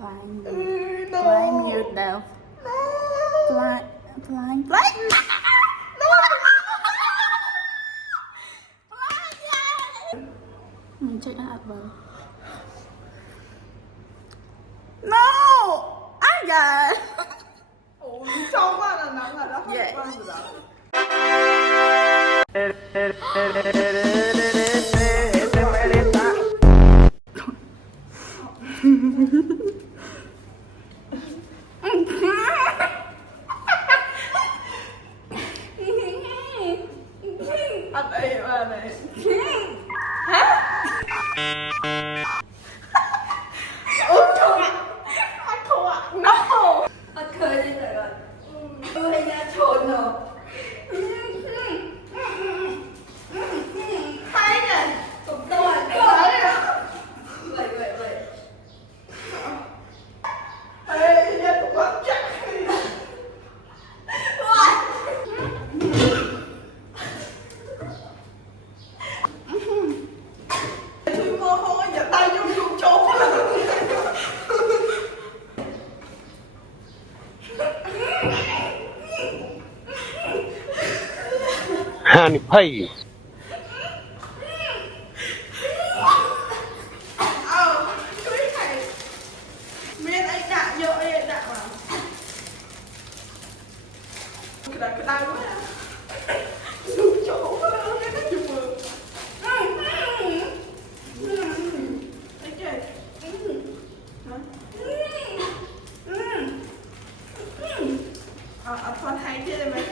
Flying. No. Flying near death. No. Flying. Flying. Flying. No. Mình chạy hạt vào. No. Ai da. Ủa, sao quá là nặng rồi đó. Yeah. Không rồi đó. Anh ấy mà này. Hả? Ôi trời. Anh không ạ. No. Anh cười đi rồi. Tôi ra trốn rồi. Hay nè. Cũng tôi Cười nè. vậy. Ê, em cũng bấm chắc. Tôi mơ hôi giờ tay vô trốn. Hani Pai. Cưới này. Miên anh đạn vô anh đạn vào. Cái tay quá à. Đúng chỗ quá à. Cái nó chụp mượn. Ok. Con hay chứ em ơi.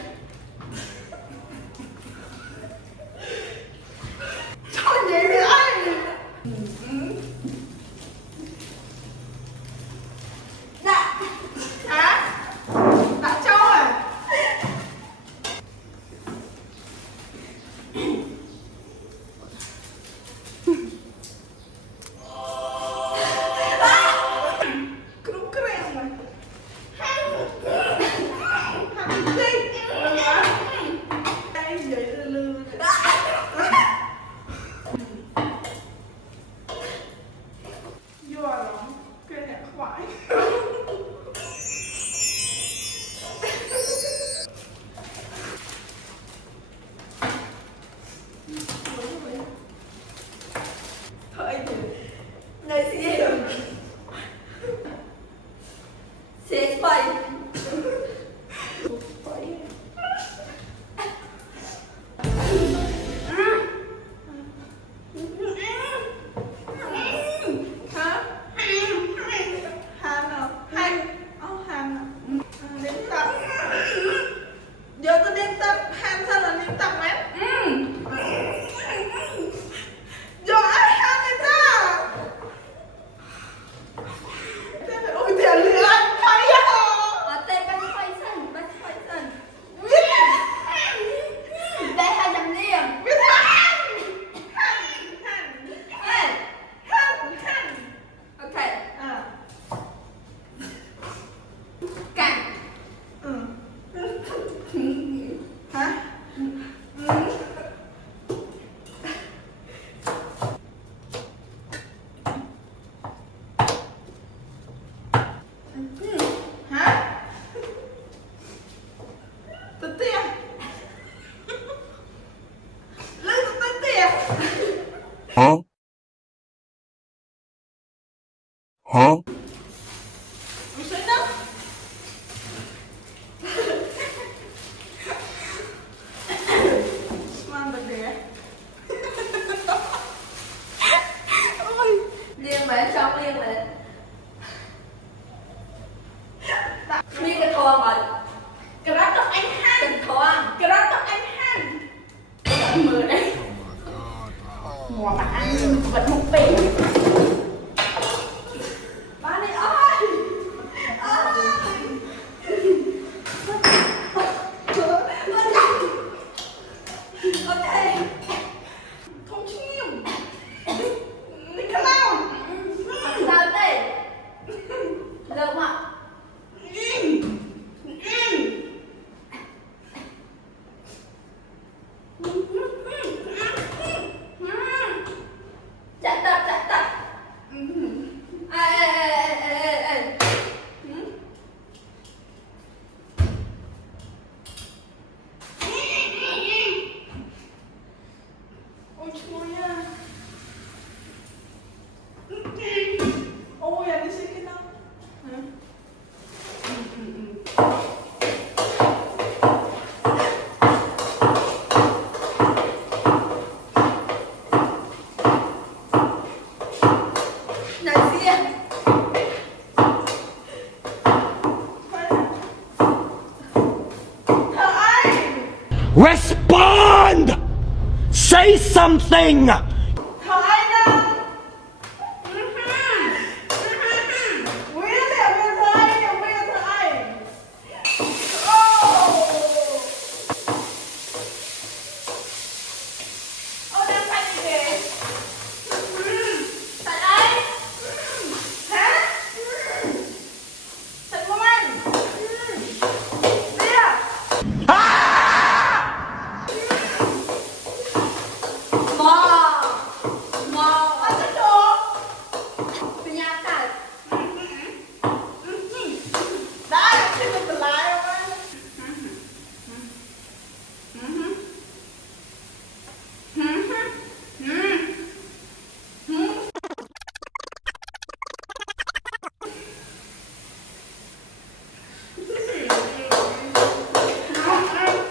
Trời vậy vậy anh. Dạ. Hả? Đã cho à? Đúng cái này mà. Hành tinh. Đây vậy lư. Vô rồi. Cái này khoái. Thôi thì Này xí rồi. Xế bay. hả? Hàn à? Hành. Hàn à? Đếm tập. Giờ tôi đếm tập. Hàn sao là đếm tập mấy? Giờ ai hàn này ta? Thế phải ôi tiền lừa anh phải à? Ở đây bánh khoai sân. Biết. Đây 200 liền. Biết hàn. Hàn. Ok. À. Cạnh. Ừ. Hả? Hả? Tao tiền. Lấy tao tiền. Huh? Huh? Mày xinh đó. Mang bật đẻ. Ôi. Liên mẹ trong liên mẹ. Đi cái thua rồi. Cái đó tóc anh Han. Tình thua. Cái đó tóc anh Han. Mưa đấy. Mùa mà ăn vẫn một vị. Ba này ơi. Ok. Không chim. Đi cái nào? Sao đây? Lương ạ. Chạy tập. say something. Thôi đâu. Nguyên liệu nguyên thôi, nguyên thôi. Ô đang phải gì kìa? Tại đây. Hả? Thật không anh? Đi à? Anh thích đồ. Đã, xin được lại không anh?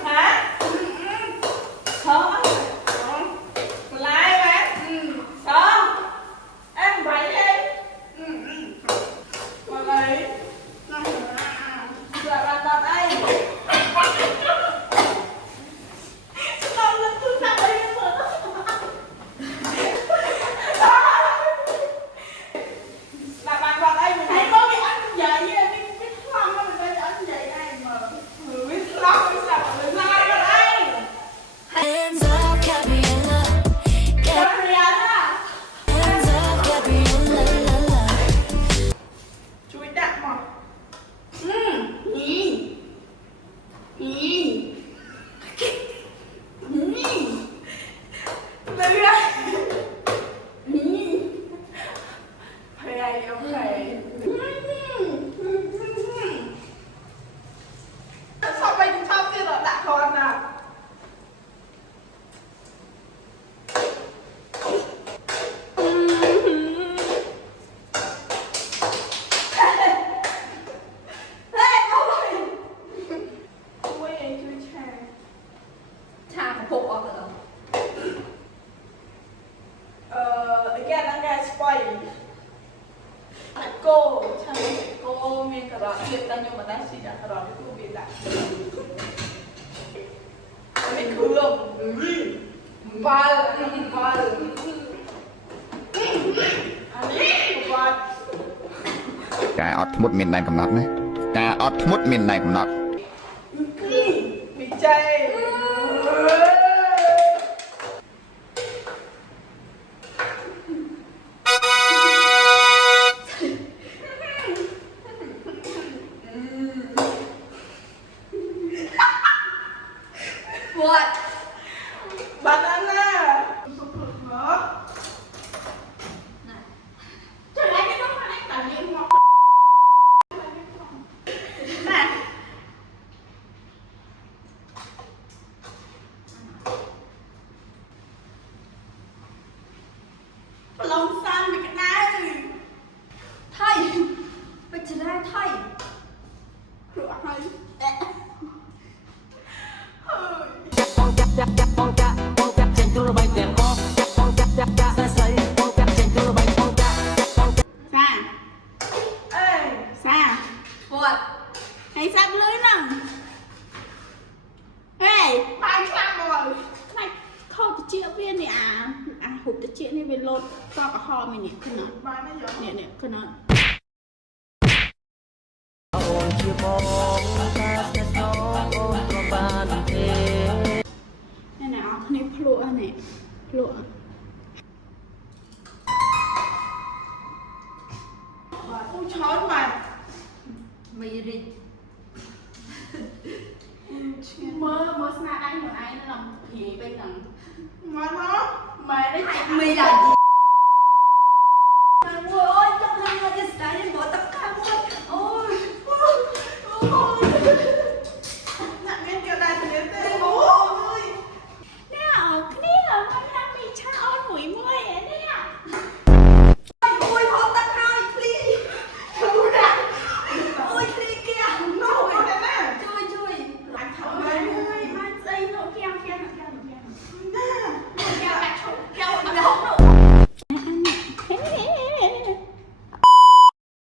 Hả? Không. Lại bạn. Không. Em vậy đi. Mà vậy. Dạ bạn đặt đây. Không lên thứ năm đây em sợ đó. Là bạn đặt đây mình thấy có cái anh vậy á, cái lông đó mình phải cho anh vậy đây mà. Biết lông biết sao mà mình lai vào đây. Hands up, Gabriella. Gabriella. Hands up, Gabriella. Chui đặt mà. Đưa ra. Phải không phải. Sao bây giờ sao kia nó đã còn nào? Cô, chẳng cô miền cà rốt Việt ta nhưng mà đang xì ra cà rốt với cô Việt đã. Mình khương. Ba.ការអត់ធ្មត់មានដែនកំណត់ណាការអត់ធ្មត់មានដែនកំណត់ Bị chay. What? Banana. Trời ơi, cái đó mà anh tặng những ngọt. Nè. Lòng xanh với cái này. Thay. Bây giờ ra thay. Rửa hơi. Sa. What? Hãy sắp lưới nè. Ê, ba trăm rồi. này khâu cái chia viên này hụt cái chia này bên lột to cả kho mình nè cứ nói Ba nó giống. nè nè cứ nói này nào này lụa này lụa Ôi chói mày. Mày đi. mơ mơ xa anh của anh nó làm thì bên rằng Ngon hả? mày đấy Mày làm gì?